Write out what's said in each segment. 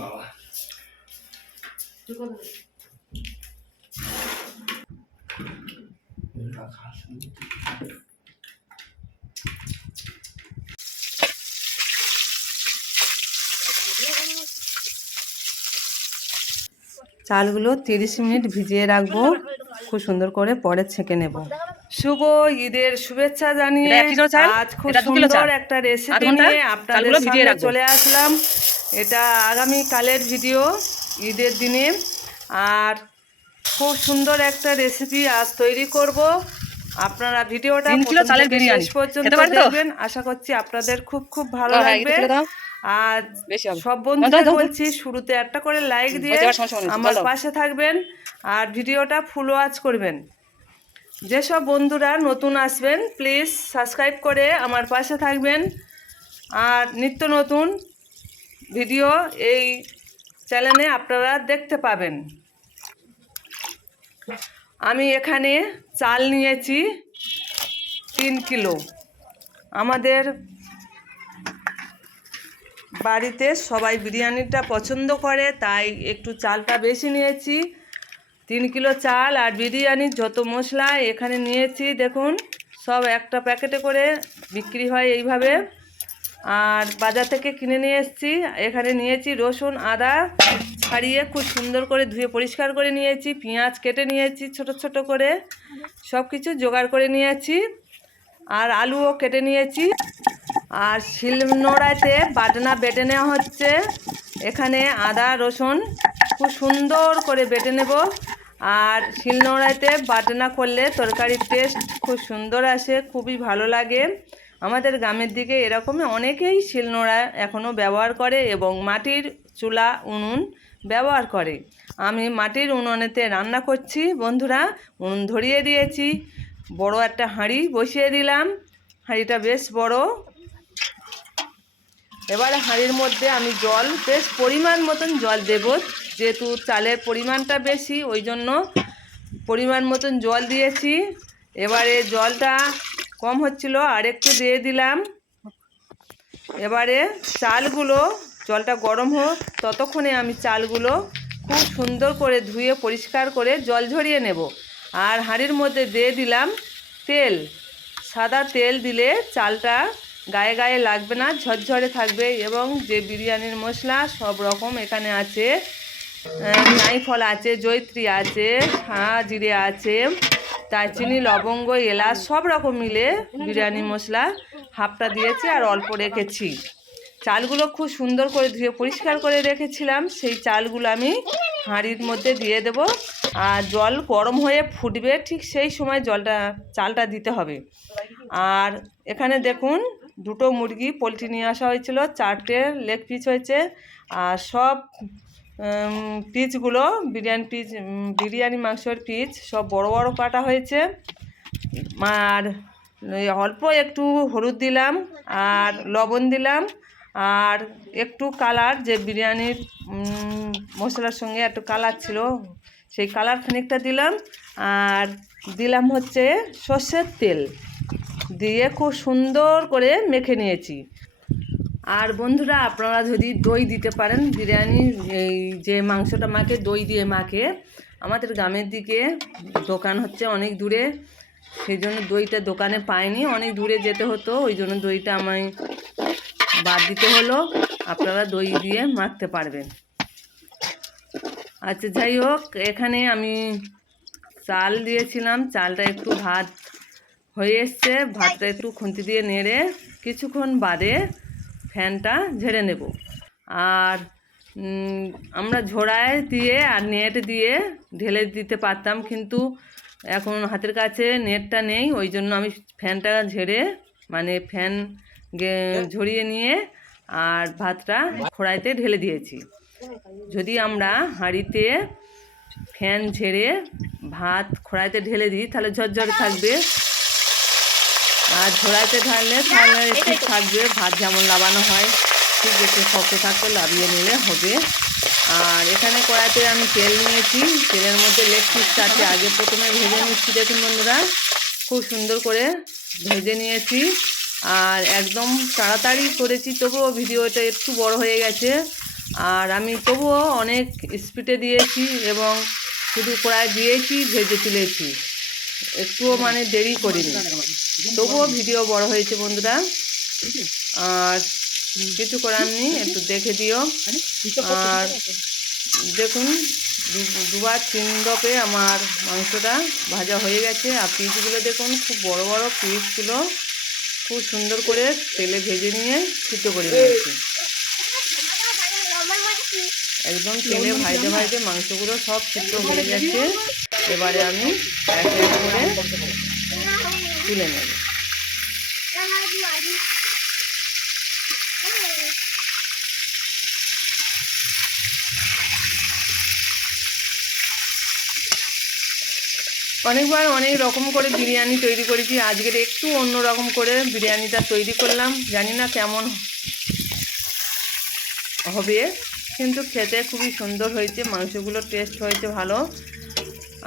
বাবা চালগুলো তিরিশ মিনিট ভিজিয়ে রাখব। খুব সুন্দর করে পরে ছেঁকে নেব। শুভ ঈদের শুভেচ্ছা জানিয়ে আজ খুব। সুন্দর একটা রেসিপি নিয়ে আপনাদের। চলে আসলাম। এটা আগামী কালের ভিডিও ঈদের দিনে আর খুব সুন্দর একটা রেসিপি আজ তৈরি করব আপনারা ভিডিওটা। শেষ পর্যন্ত? দেখবেন আশা করছি আপনাদের খুব খুব ভালো হ্যাঁ, লাগবে ফেলে দাও। আর সব বন্ধুদের। বলছি শুরুতে একটা করে লাইক দিয়ে আমার। পাশে থাকবেন আর ভিডিওটা ফুল ওয়াচ করবেন যেসব বন্ধুরা নতুন আসবেন প্লিজ সাবস্ক্রাইব করে আমার পাশে থাকবেন আর নিত্য নতুন ভিডিও এই চ্যানেলে আপনারা দেখতে পাবেন। আমি এখানে চাল নিয়েছি তিন কিলো। আমাদের বাড়িতে সবাই বিরিয়ানিটা পছন্দ করে, তাই একটু চালটা বেশি নিয়েছি। তিন কিলো চাল আর বিরিয়ানির যত মশলা এখানে নিয়েছি, দেখুন, সব একটা প্যাকেটে করে বিক্রি হয় এইভাবে। আর বাজার থেকে কিনে নিয়ে এসেছি। এখানে নিয়েছি রসুন, আদা ছাড়িয়ে খুব সুন্দর করে ধুয়ে পরিষ্কার করে নিয়েছি। পেঁয়াজ কেটে নিয়েছি ছোট ছোট করে। সব কিছু জোগাড় করে নিয়েছি। আর আলুও কেটে নিয়েছি। আর শিলনোড়াতে বাটনা বেটে নেওয়া হচ্ছে। এখানে আদা, রসুন খুব সুন্দর করে বেটে নেব। আর শিলনোড়াতে বাটনা করলে তরকারির টেস্ট খুব সুন্দর আসে, খুবই ভালো লাগে। আমাদের গ্রামের দিকে এরকমই অনেকেই শিলনোড়া এখনও ব্যবহার করে এবং মাটির চুলা, উনুন ব্যবহার করে। আমি মাটির উনুনেতে রান্না করছি, বন্ধুরা। উনুন ধরিয়ে দিয়েছি, বড় একটা হাঁড়ি বসিয়ে দিলাম। হাঁড়িটা বেশ বড়। এবার হাঁড়ির মধ্যে আমি জল, বেশ পরিমাণ মতন জল দেব, যেহেতু চালের পরিমাণটা বেশি, ওই জন্য পরিমাণ মতন জল দিয়েছি। এবারে জলটা কম হচ্ছিল, আর একটু দিয়ে দিলাম। এবারে চালগুলো, জলটা গরম হোক, ততক্ষণে আমি চালগুলো খুব সুন্দর করে ধুয়ে পরিষ্কার করে জল ঝরিয়ে নেব। আর হাঁড়ির মধ্যে দিয়ে দিলাম তেল। সাদা তেল দিলে চালটা গায়ে গায়ে লাগবে না, ঝরঝরে থাকবে এবং যে বিরিয়ানির মশলা সব রকম এখানে আছে নাইফল আছে জৈত্রী আছে, হাঁ, জিরে আছে। দারচিনি, লবঙ্গ, এলাচ, সব রকম মিলে বিরিয়ানি মশলা হাফটা দিয়েছি আর অল্প রেখেছি। চালগুলো খুব সুন্দর করে ধুয়ে পরিষ্কার করে রেখেছিলাম। সেই চালগুলো আমি হাঁড়ির মধ্যে দিয়ে দেব। আর জল গরম হয়ে ফুটবে ঠিক সেই সময় জলটা, চালটা দিতে হবে। আর এখানে দেখুন, দুটো মুরগি পোলট্রি নিয়ে আসা হয়েছিল, চারটে লেগ পিস হয়েছে। আর সব উম, পিসগুলো বিরিয়ানি উম, বিরিয়ানি মাংসের পিচ সব বড় বড় কাটা হয়েছে। আর অল্প একটু হলুদ দিলাম আর লবণ দিলাম আর একটু কালার যে বিরিয়ানির মশলার সঙ্গে একটু কালার ছিল সেই কালার খানিকটা দিলাম আর দিলাম হচ্ছে সর্ষের তেল। দিয়ে খুব সুন্দর করে মেখে নিয়েছি। আর বন্ধুরা, আপনারা যদি দই দিতে পারেন, বিরিয়ানি, এই যে মাংসটা মাখে দই দিয়ে মাখে আমাদের গ্রামের দিকে দোকান হচ্ছে অনেক দূরে, সেই জন্য দইটা দোকানে পাইনি, অনেক দূরে যেতে হতো, ওই জন্য দইটা আমায় বাদ দিতে হলো, আপনারা দই দিয়ে মাখতে পারবেন। আচ্ছা যাই হোক, এখানে আমি চাল দিয়েছিলাম, চালটা একটু ভাত হয়ে এসছে, ভাতটা একটু খুন্তি দিয়ে নেড়ে, কিছুক্ষণ বাদে ফ্যানটা ঝেড়ে নেব। আর আমরা ঝোড়ায় দিয়ে আর নেট দিয়ে ঢেলে দিতে পারতাম, কিন্তু এখন হাতের কাছে নেটটা নেই, ওই জন্য আমি ফ্যানটা ঝেড়ে মানে ফ্যান ঝরিয়ে নিয়ে আর ভাতটা খোড়াইতে ঢেলে দিয়েছি। যদি আমরা হাঁড়িতে ফ্যান ঝেড়ে ভাত খোড়াইতে ঢেলে দিই, তাহলে ঝরঝরে থাকবে। আর ঝোড়াইতে ঢাললে তাহলে একটু থাকবে ভাত যেমন লাবানো হয় ঠিক একটু শক্ত থাকবে লাবিয়ে নিলে হবে। আর এখানে কড়াইতে আমি তেল নিয়েছি তেলের মধ্যে লেগ পিসটা আছে আগে প্রথমে ভেজে নিচ্ছি দেখুন বন্ধুরা খুব সুন্দর করে ভেজে নিয়েছি। আর একদম তাড়াতাড়ি করেছি তবুও ভিডিওটা একটু বড় হয়ে গেছে। আর আমি তবুও অনেক স্পিডে দিয়েছি এবং শুধু কড়াই দিয়েছি ভেজে তুলেছি। একটুও মানে দেরি করিনি। তবুও ভিডিও বড় হয়েছে বন্ধুরা। আর কিছু করার নেই, একটু দেখে দিও। আর দেখুন দুবার তিন দপে আমার মাংসটা ভাজা হয়ে গেছে। আর পিসগুলো দেখুন, খুব বড় বড় পিসগুলো। খুব সুন্দর করে তেলে ভেজে নিয়ে সিদ্ধ করে নিয়েছি। একদম তেলে ভাজতে ভাজতে মাংসগুলো সব সিদ্ধ হয়ে গেছে। এবারে আমি এক এক করে তুলে নেব। অনেকবার অনেক রকম করে বিরিয়ানি তৈরি করেছি, আজকের একটু অন্য রকম করে বিরিয়ানিটা তৈরি করলাম, জানি না কেমন হবে, কিন্তু খেতে খুবই সুন্দর হয়েছে মাংসগুলো টেস্ট হয়েছে ভালো।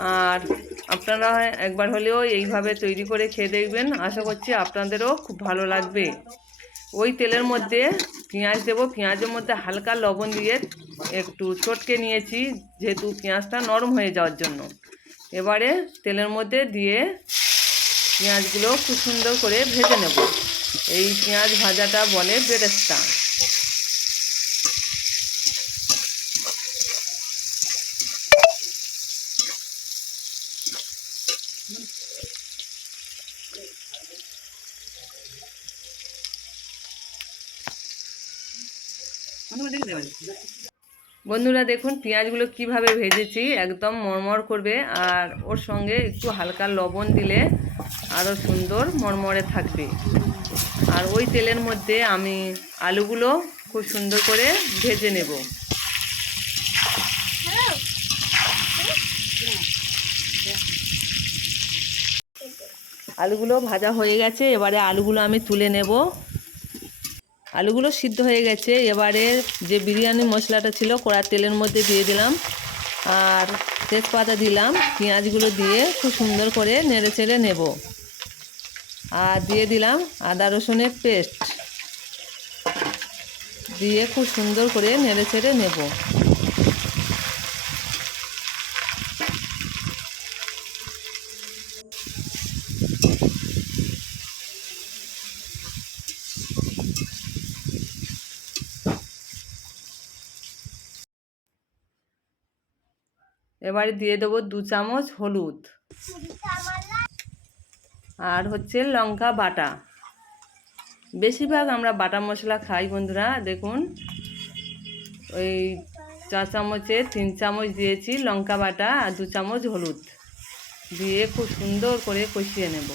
আর আপনারা একবার হলেও এইভাবে তৈরি করে খেয়ে দেখবেন। আশা করছি আপনাদেরও খুব ভালো লাগবে। ওই তেলের মধ্যে পেঁয়াজ দেবো। পেঁয়াজের মধ্যে হালকা লবণ দিয়ে একটু চটকে নিয়েছি, যেহেতু পেঁয়াজটা নরম হয়ে যাওয়ার জন্য। এবারে তেলের মধ্যে দিয়ে পেঁয়াজগুলো খুব সুন্দর করে ভেজে নেব। এই পেঁয়াজ ভাজাটা বলে বেরেস্তা। বন্ধুরা দেখুন, পেঁয়াজগুলো কীভাবে ভেজেছি, একদম মরমর করবে। আর ওর সঙ্গে একটু হালকা লবণ দিলে আরও সুন্দর মরমরে থাকবে। আর ওই তেলের মধ্যে আমি আলুগুলো খুব সুন্দর করে ভেজে নেব। আলুগুলো ভাজা হয়ে গেছে, এবারে আলুগুলো আমি তুলে নেব। আলুগুলো সিদ্ধ হয়ে গেছে। এবারে যে বিরিয়ানি মশলাটা ছিল, কড়ার তেলের মধ্যে দিয়ে দিলাম। আর তেজপাতা দিলাম, পেঁয়াজগুলো দিয়ে খুব সুন্দর করে নেড়ে চেড়ে নেব। আর দিয়ে দিলাম আদা রসুনের পেস্ট। দিয়ে খুব সুন্দর করে নেড়ে চেড়ে নেব। এবারে দিয়ে দেবো দু চামচ হলুদ। আর হচ্ছে লঙ্কা বাটা। বেশিরভাগ আমরা বাটা মশলা খাই বন্ধুরা, দেখুন। ওই চা চামচে তিন চামচ দিয়েছি লঙ্কা বাটা আর দু চামচ হলুদ। দিয়ে খুব সুন্দর করে কষিয়ে নেব।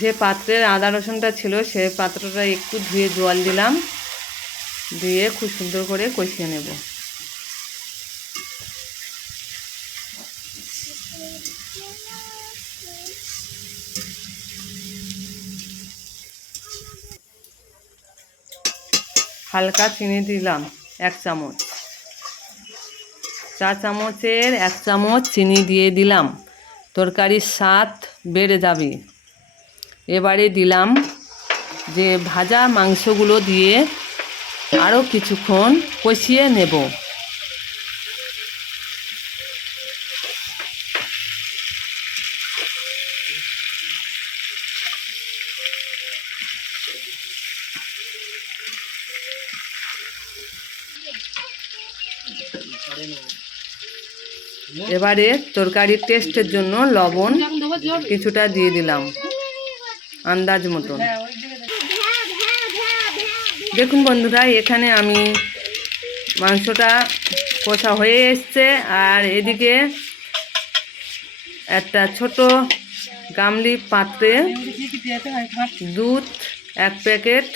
যে পাত্রের আদা রসুনটা ছিল সে পাত্রটা একটু ধুয়ে জল দিলাম। দিয়ে খুব সুন্দর করে কষিয়ে নেব। হালকা চিনি দিলাম, এক চামচ। চা চামচের এক চামচ চিনি দিয়ে দিলাম। তরকারির স্বাদ বেড়ে যাবে। এবারে দিলাম যে ভাজা মাংসগুলো দিয়ে আরও কিছুক্ষণ কষিয়ে নেব। এবারে তরকারির টেস্টের জন্য লবণ কিছুটা দিয়ে দিলাম আন্দাজ মতন। দেখুন বন্ধুরা, এখানে আমি মাংসটা কষা হয়ে এসছে, আর এদিকে একটা ছোট গামলি পাত্রে দুধ এক প্যাকেট,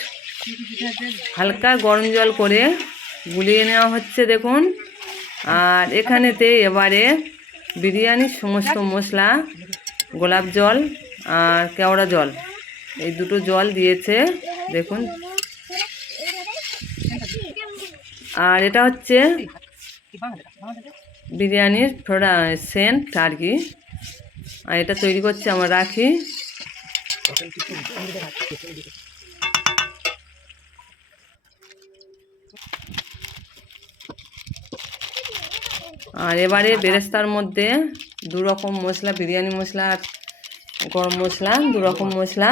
হালকা গরম জল করে গুলিয়ে নেওয়া হচ্ছে, দেখুন। আর এখানেতে এবারে বিরিয়ানির সমস্ত মশলা, গোলাপ জল আর কেওড়া জল, এই দুটো জল দিয়েছে, দেখুন। আর এটা হচ্ছে বিরিয়ানির থোড়া সেন্ট আর কি আর এটা তৈরি করছে আমরা রাখি। আর এবারে বেরেস্তার মধ্যে দু রকম মশলা, বিরিয়ানি মশলা আর গরম মশলা দু রকম মশলা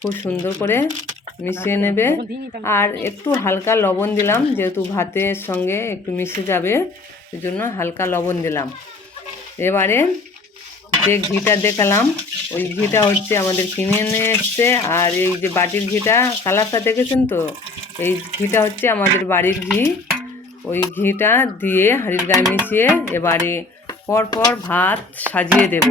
খুব সুন্দর করে মিশিয়ে নেবে। আর একটু হালকা লবণ দিলাম, যেহেতু ভাতের সঙ্গে একটু মিশে যাবে জন্য হালকা লবণ দিলাম। এবারে যে ঘিটা দেখালাম, ওই ঘিটা হচ্ছে আমাদের কিনে নিয়ে এসছে। আর এই যে বাটির ঘিটা, কালারটা দেখেছেন তো? এই ঘিটা হচ্ছে আমাদের বাড়ির ঘি। ওই ঘিটা দিয়ে হাঁড়ির গায়ে মিশিয়ে এবারে পর পর ভাত সাজিয়ে দেব।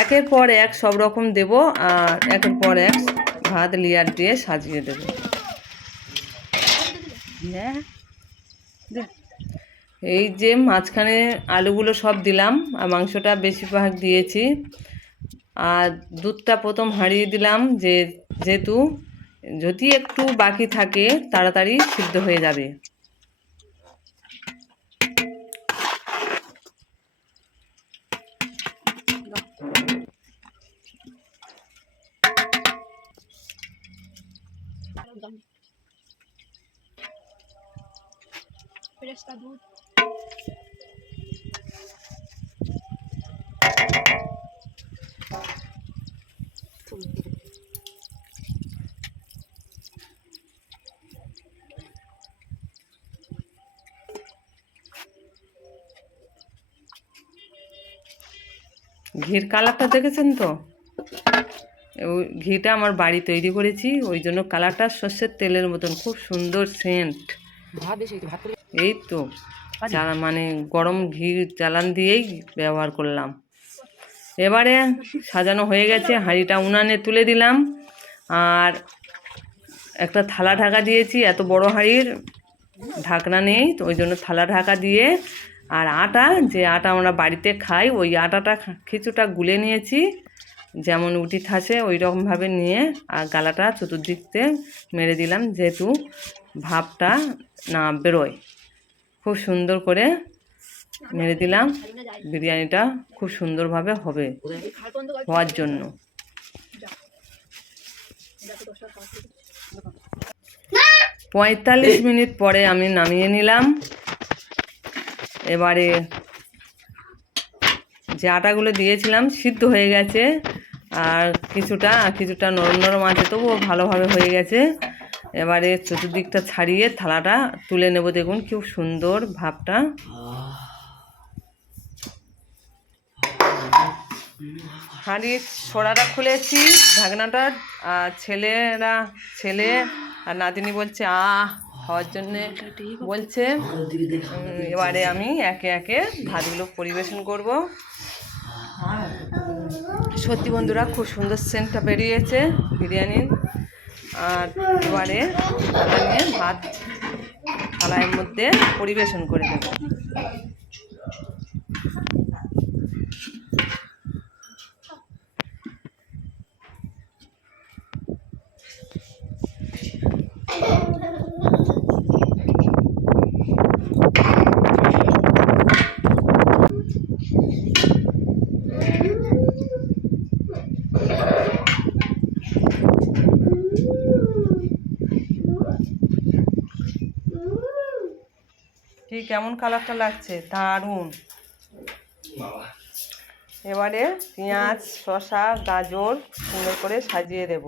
একের পর এক সব রকম দেব আর একের পর এক ভাত, লেয়ার দিয়ে সাজিয়ে দেব। এই যে মাঝখানে আলুগুলো সব দিলাম, আর মাংসটা বেশিরভাগ দিয়েছি। আর দুধটা প্রথম হারিয়ে দিলাম, যে যেহেতু যদি একটু বাকি থাকে, তাড়াতাড়ি সিদ্ধ হয়ে যাবে। Presta দুধ ঘির কালারটা দেখেছেন তো? ওই ঘিটা আমার বাড়ি তৈরি করেছি ওই জন্য কালারটা সর্ষের তেলের মতন খুব সুন্দর সেন্ট ভাত ভাত এই তো চালা মানে গরম ঘি জ্বালান দিয়েই ব্যবহার করলাম। এবারে সাজানো হয়ে গেছে হাঁড়িটা উনানে তুলে দিলাম। আর একটা থালা ঢাকা দিয়েছি এত বড় হাঁড়ির ঢাকনা নেই তো ওই জন্য থালা ঢাকা দিয়ে আর আটা যে আটা আমরা বাড়িতে খাই ওই আটাটা কিছুটা গুলে নিয়েছি। যেমন উটি থাসে ওই রকমভাবে নিয়ে আর গালাটা চতুর্দিকতে মেরে দিলাম যেহেতু ভাপটা না বেরোয়। খুব সুন্দর করে মেরে দিলাম। বিরিয়ানিটা খুব সুন্দরভাবে হবে হওয়ার জন্য। পঁয়তাল্লিশ মিনিট পরে আমি নামিয়ে নিলাম। এবারে যে আটাগুলো দিয়েছিলাম সিদ্ধ হয়ে গেছে। আর কিছুটা কিছুটা নরম নরম আছে তবুও ভালোভাবে হয়ে গেছে। এবারে চতুর্দিকটা ছাড়িয়ে থালাটা তুলে নেব দেখুন খুব সুন্দর ভাবটা। হাঁড়ির ছোড়াটা খুলেছি, ঢাকনাটা, আর ছেলেরা, ছেলে আর নাতিনি বলছে, আহ! খাওয়ার জন্যে বলছে এবারে আমি একে একে ভাতগুলো পরিবেশন করব। সত্যি বন্ধুরা, খুব সুন্দর সেন্টটা বেরিয়েছে, বিরিয়ানির। আর এবারে ভাত থালার মধ্যে পরিবেশন করে দেবো। ঠিক কেমন কালারটা লাগছে? দারুণ। এবারে পেঁয়াজ শসা গাজর সুন্দর করে সাজিয়ে দেব।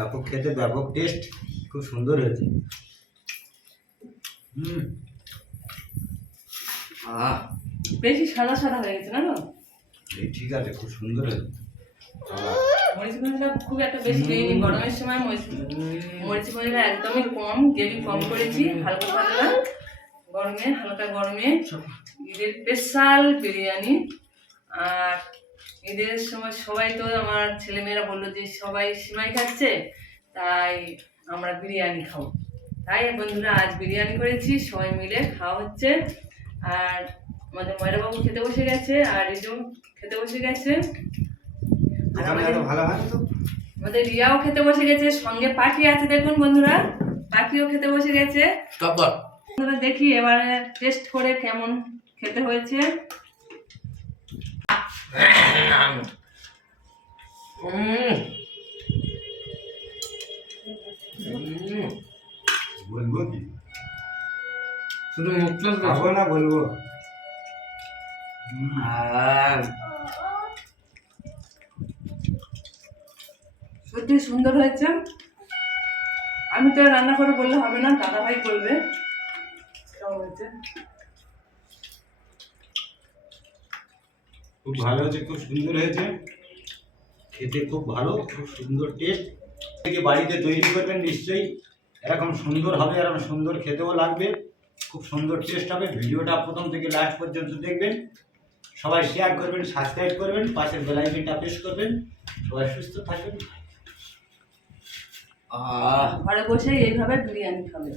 ব্যাপক খেতে ব্যাপক টেস্ট খুব সুন্দর হয়েছে। হুম। আহ। বেশি সাদা সাদা হয়ে গেছে না ঠিক আছে খুব সুন্দর হয়েছে। মরিচ মশলা খুব একটা বেশি দিইনি গরমের সময় মরিচ মরিচ মশলা একদমই কম গ্রেভি কম করেছি হালকা পাতলা। গরমে হালকা গরমে। ঈদের স্পেশাল বিরিয়ানি। আর ঈদের সময় সবাই তো আমার ছেলেমেয়েরা বলল যে সবাই সিমাই খাচ্ছে তাই আমরা বিরিয়ানি খাব। তাই বন্ধুরা আজ বিরিয়ানি করেছি সবাই মিলে খাওয়া হচ্ছে। আর আমাদের ময়রাবাবু খেতে বসে গেছে আর রিজু খেতে বসে গেছে। আর আমাদের ভালো হয় তো? আমাদের রিয়াও খেতে বসে গেছে সঙ্গে পাখি আছে দেখুন বন্ধুরা পাখিও খেতে বসে গেছে। বন্ধুরা দেখি এবারে টেস্ট করে কেমন খেতে হয়েছে। বলব কি শুধু মুখ খাব না বলব সত্যি সুন্দর হয়েছে। আমি তো রান্না করে বললে হবে না দাদা ভাই করবে। কেমন হয়েছে? খুব ভালো হয়েছে, খুব সুন্দর হয়েছে। খেতে খুব ভালো, খুব সুন্দর টেস্ট থেকে বাড়িতে তৈরি করবেন নিশ্চয়ই। এরকম সুন্দর হবে, এরকম সুন্দর খেতেও লাগবে। খুব সুন্দর টেস্ট হবে। ভিডিওটা প্রথম থেকে লাস্ট পর্যন্ত দেখবেন। সবাই শেয়ার করবেন সাবস্ক্রাইব করবেন, পাশের বেলাইকনটা প্রেস করবেন। সবাই সুস্থ থাকবেন। ঘরে বসে এইভাবে বিরিয়ানি খাবে